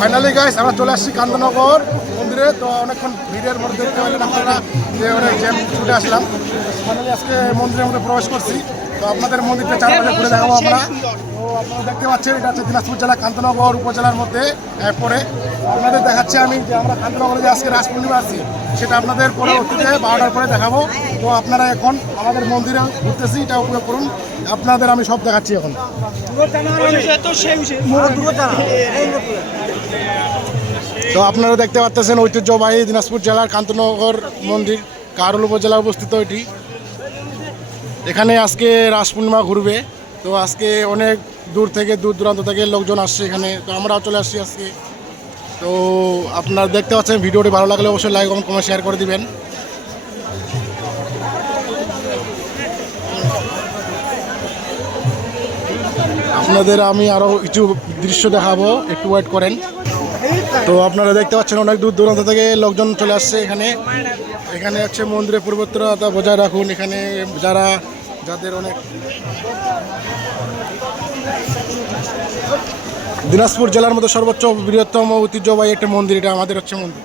Finally guys আমরা চলে আসছি কান্দনগর মন্দিরে। তো অনেকক্ষণ ভিড়ের মধ্যে দেখতে পেলেন আপনারা যে অনেক জ্যাম ছুটে আসলাম। ফাইনালি আজকে মন্দিরের মধ্যে প্রবেশ করছি। তো আপনাদের মন্দিরটা চারপাশে ঘুরে দেখাবো আমরা। তো আপনারা দেখতে পাচ্ছেন, এটা হচ্ছে দিনাজপুর জেলা কান্তনগর উপজেলার মধ্যে পরে আপনাদের দেখাচ্ছি আমি যে আমরা কান্তনগরে যে আজকে রাস পূর্ণিমা আছি সেটা আপনাদের পরবর্তীতে বারোটার পরে দেখাবো। তো আপনারা এখন আমাদের মন্দিরে ঘুরতেছি, এটা উপয়োগ করুন। আপনাদের আমি সব দেখাচ্ছি এখন। তো আপনারা দেখতে পাচ্ছেন ঐতিহ্যবাহী দিনাজপুর জেলার কান্তনগর মন্দির, কারুল উপজেলা অবস্থিত এটি। এখানে আজকে রাস পূর্ণিমা ঘুরবে। তো আজকে অনেক দূর থেকে, দূর দূরান্ত থেকে লোকজন আসছে এখানে। তো আমরাও চলে আসছি আজকে। তো আপনারা দেখতে পাচ্ছেন, ভিডিওটি ভালো লাগলে অবশ্যই লাইক কমেন্ট কমেন্ট শেয়ার করে দিবেন। আপনাদের আমি আরও কিছু দৃশ্য দেখাবো, একটু ওয়েট করেন। তো আপনারা দেখতে পাচ্ছেন, অনেক দূর দূরান্ত থেকে লোকজন চলে আসছে এখানে। এখানে হচ্ছে মন্দিরের পূর্বত্রতা বজায় রাখুন। এখানে যারা যাদের অনেক দিনাজপুর জেলার মধ্যে সর্বোচ্চ বৃহত্তম ঐতিহ্যবাহী একটা মন্দির এটা আমাদের হচ্ছে মন্দির।